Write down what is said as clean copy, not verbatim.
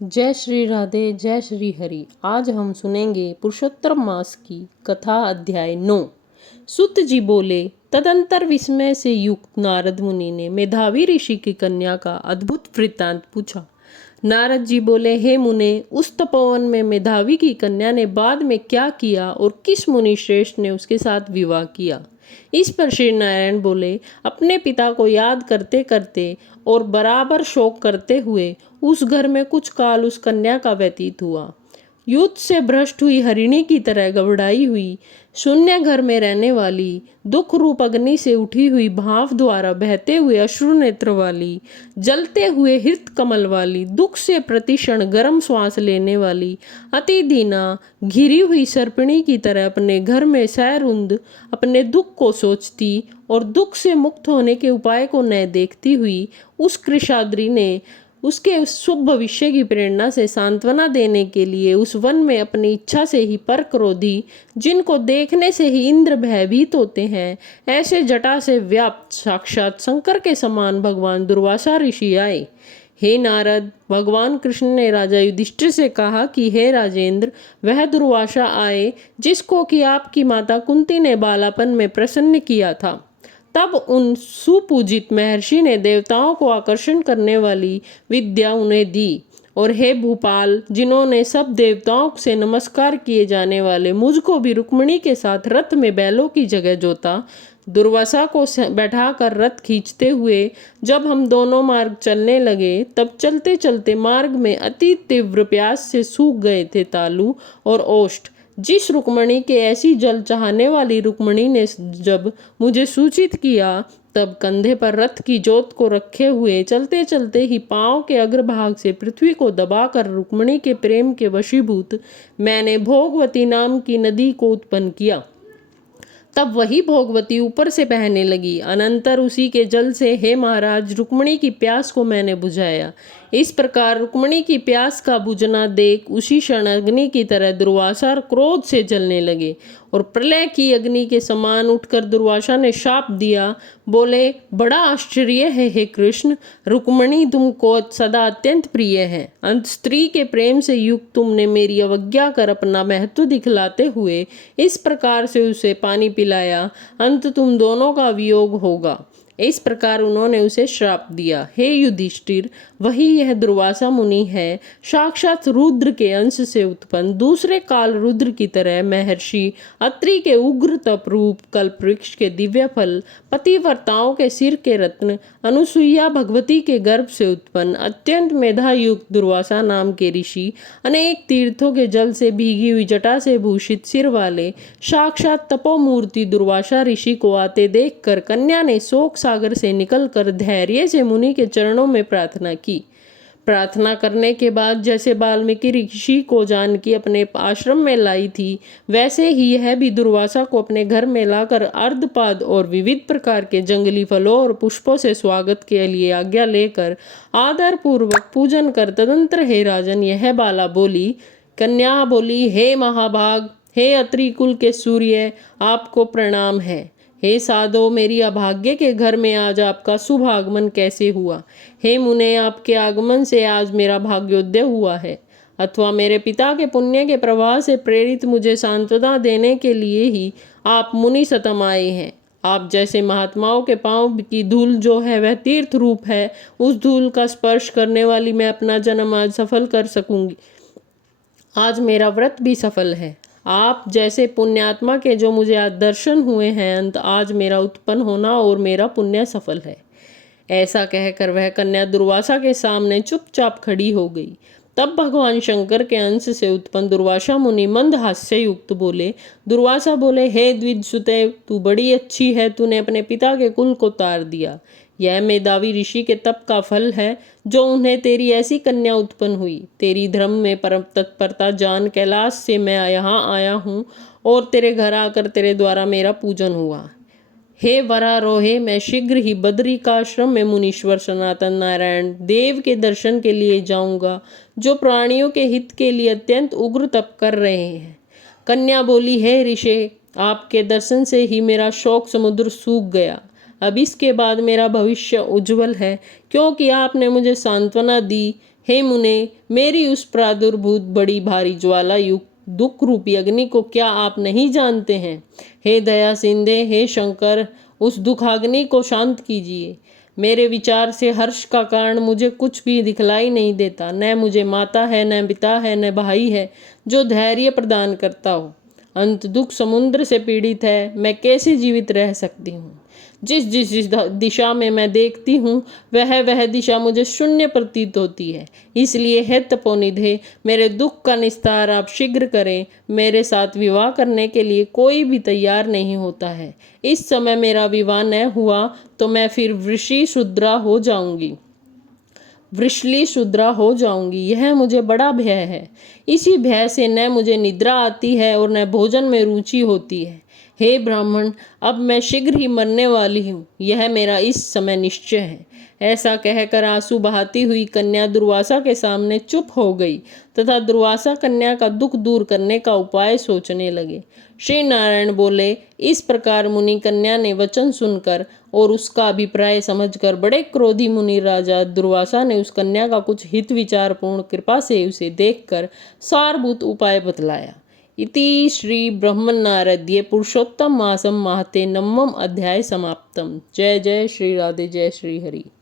जय श्री राधे, जय श्री हरि। आज हम सुनेंगे पुरुषोत्तम मास की कथा, अध्याय 9। सुत जी बोले, तदंतर विस्मय से युक्त नारद मुनि ने मेधावी ऋषि की कन्या का अद्भुत वृत्तांत पूछा। नारद जी बोले, हे मुने, उस तपोवन में मेधावी की कन्या ने बाद में क्या किया और किस मुनि श्रेष्ठ ने उसके साथ विवाह किया। इस पर श्री नारायण बोले, अपने पिता को याद करते करते और बराबर शोक करते हुए उस घर में कुछ काल उस कन्या का व्यतीत हुआ। युद्ध से भ्रष्ट हुई हरिणी की तरह घबराई हुई, शून्य घर में रहने वाली, दुख रूप अग्नि से उठी हुई भाव द्वारा बहते हुए अश्रु नेत्र वाली, जलते हुए हृत कमल वाली, दुख से प्रतिक्षण गर्म श्वास लेने वाली, अति दीना घिरी हुई सर्पिणी की तरह अपने घर में सैरुंद अपने दुख को सोचती और दुख से मुक्त होने के उपाय को न देखती हुई उस कृशाद्री ने उसके शुभ भविष्य की प्रेरणा से सांत्वना देने के लिए उस वन में अपनी इच्छा से ही पर क्रोधी, जिनको देखने से ही इंद्र भयभीत होते हैं, ऐसे जटा से व्याप्त साक्षात शंकर के समान भगवान दुर्वासा ऋषि आए। हे नारद, भगवान कृष्ण ने राजा युधिष्ठिर से कहा कि हे राजेंद्र, वह दुर्वासा आए जिसको कि आपकी माता कुंती ने बालापन में प्रसन्न किया था। तब उन सुपूजित महर्षि ने देवताओं को आकर्षण करने वाली विद्या उन्हें दी, और हे भूपाल, जिन्होंने सब देवताओं से नमस्कार किए जाने वाले मुझको भी रुक्मिणी के साथ रथ में बैलों की जगह जोता। दुर्वासा को बैठाकर रथ खींचते हुए जब हम दोनों मार्ग चलने लगे, तब चलते चलते मार्ग में अति तीव्र प्यास से सूख गए थे तालु और ओष्ठ। जिस रुक्मिणी के ऐसी जल चाहने वाली रुक्मिणी ने जब मुझे सूचित किया, तब कंधे पर रथ की जोत को रखे हुए चलते चलते ही पांव के अग्रभाग से पृथ्वी को दबाकर रुक्मिणी के प्रेम के वशीभूत मैंने भोगवती नाम की नदी को उत्पन्न किया। तब वही भोगवती ऊपर से बहने लगी। अनंतर उसी के जल से, हे महाराज, रुक्मिणी की प्यास को मैंने बुझाया। इस प्रकार रुक्मिणी की प्यास का बुझना देख उसी क्षण अग्नि की तरह दुर्वासा क्रोध से जलने लगे और प्रलय की अग्नि के समान उठकर दुर्वासा ने शाप दिया। बोले, बड़ा आश्चर्य है हे कृष्ण, रुक्मिणी तुमको सदा अत्यंत प्रिय है। अंत स्त्री के प्रेम से युक्त तुमने मेरी अवज्ञा कर अपना महत्व दिखलाते हुए इस प्रकार से उसे पानी पिलाया। अंत तुम दोनों का वियोग होगा। इस प्रकार उन्होंने उसे श्राप दिया। हे युधिष्ठिर, वही यह दुर्वासा मुनि है, साक्षात रुद्र के अंश से उत्पन्न, दूसरे काल रुद्र की तरह महर्षि अत्रि के उग्र तप रूप कल्प वृक्ष के दिव्य फल, पतिव्रताओं के सिर के रत्न, अनुसुईया भगवती के गर्भ से उत्पन्न अत्यंत मेधा युक्त दुर्वासा नाम के ऋषि, अनेक तीर्थों के जल से भीगी हुई जटा से भूषित सिर वाले साक्षात तपोमूर्ति दुर्वासा ऋषि को आते देखकर कन्या ने शोक सागर से निकलकर धैर्य से मुनि के चरणों में प्रार्थना की। प्रार्थना करने के बाद जैसे वाल्मीकि ऋषि को जानकी अपने आश्रम में लाई थी, वैसे ही यह भी दुर्वासा को अपने घर में लाकर अर्धपाद और विविध प्रकार के जंगली फलों और पुष्पों से स्वागत के लिए आज्ञा लेकर आदर पूर्वक पूजन कर तदंतर हे राजन, यह बाला बोली। कन्या बोली, हे महाभाग, हे अत्रि कुल के सूर्य, आपको प्रणाम है। हे साधो, मेरी अभाग्य के घर में आज आपका शुभ आगमन कैसे हुआ। हे मुने, आपके आगमन से आज मेरा भाग्योदय हुआ है, अथवा मेरे पिता के पुण्य के प्रवाह से प्रेरित मुझे सांत्वना देने के लिए ही आप मुनि सतम आए हैं। आप जैसे महात्माओं के पांव की धूल जो है वह तीर्थ रूप है, उस धूल का स्पर्श करने वाली मैं अपना जन्म आज सफल कर सकूंगी। आज मेरा व्रत भी सफल है। आप जैसे पुण्यात्मा के जो मुझे आज दर्शन हुए हैं, अंत आज मेरा उत्पन्न होना और मेरा पुण्य सफल है। ऐसा कहकर वह कन्या दुर्वासा के सामने चुपचाप खड़ी हो गई। तब भगवान शंकर के अंश से उत्पन्न दुर्वासा मुनि मंद हास्य युक्त बोले। दुर्वासा बोले, हे द्विजसुते, तू बड़ी अच्छी है, तूने अपने पिता के कुल को तार दिया। यह मेधावी ऋषि के तप का फल है जो उन्हें तेरी ऐसी कन्या उत्पन्न हुई। तेरी धर्म में परम तत्परता जान कैलाश से मैं यहाँ आया हूँ और तेरे घर आकर तेरे द्वारा मेरा पूजन हुआ। हे वरारोहे, मैं शीघ्र ही बद्री का आश्रम में मुनीश्वर सनातन नारायण देव के दर्शन के लिए जाऊंगा, जो प्राणियों के हित के लिए अत्यंत उग्र तप कर रहे हैं। कन्या बोली, हे ऋषि, आपके दर्शन से ही मेरा शोक समुद्र सूख गया। अब इसके बाद मेरा भविष्य उज्जवल है, क्योंकि आपने मुझे सांत्वना दी। हे मुने, मेरी उस प्रादुर्भूत बड़ी भारी ज्वाला युक्त दुख रूपी अग्नि को क्या आप नहीं जानते हैं? हे दया सिंधे, हे शंकर, उस दुखाग्नि को शांत कीजिए। मेरे विचार से हर्ष का कारण मुझे कुछ भी दिखलाई नहीं देता। न मुझे माता है, न पिता है, न भाई है जो धैर्य प्रदान करता हो। अंत दुख समुद्र से पीड़ित है, मैं कैसे जीवित रह सकती हूँ? जिस जिस जिस दिशा में मैं देखती हूँ वह दिशा मुझे शून्य प्रतीत होती है। इसलिए हे तपोनिधे, मेरे दुख का निस्तार आप शीघ्र करें। मेरे साथ विवाह करने के लिए कोई भी तैयार नहीं होता है। इस समय मेरा विवाह न हुआ तो मैं फिर वृषली शूद्रा हो जाऊंगी। यह मुझे बड़ा भय है। इसी भय से न मुझे निद्रा आती है और न भोजन में रुचि होती है। हे ब्राह्मण, अब मैं शीघ्र ही मरने वाली हूँ, यह मेरा इस समय निश्चय है। ऐसा कहकर आंसू बहाती हुई कन्या दुर्वासा के सामने चुप हो गई तथा दुर्वासा कन्या का दुख दूर करने का उपाय सोचने लगे। श्री नारायण बोले, इस प्रकार मुनि कन्या ने वचन सुनकर और उसका अभिप्राय समझकर बड़े क्रोधी मुनि राजा दुर्वासा ने उस कन्या का कुछ हित विचारपूर्ण कृपा से उसे देखकर सारभूत उपाय बतलाया। इति श्री ब्रह्मनारद्ये पुरुषोत्तम मासम महते नवम अध्याय समाप्तम। जय जय श्री राधे, जय श्री हरि।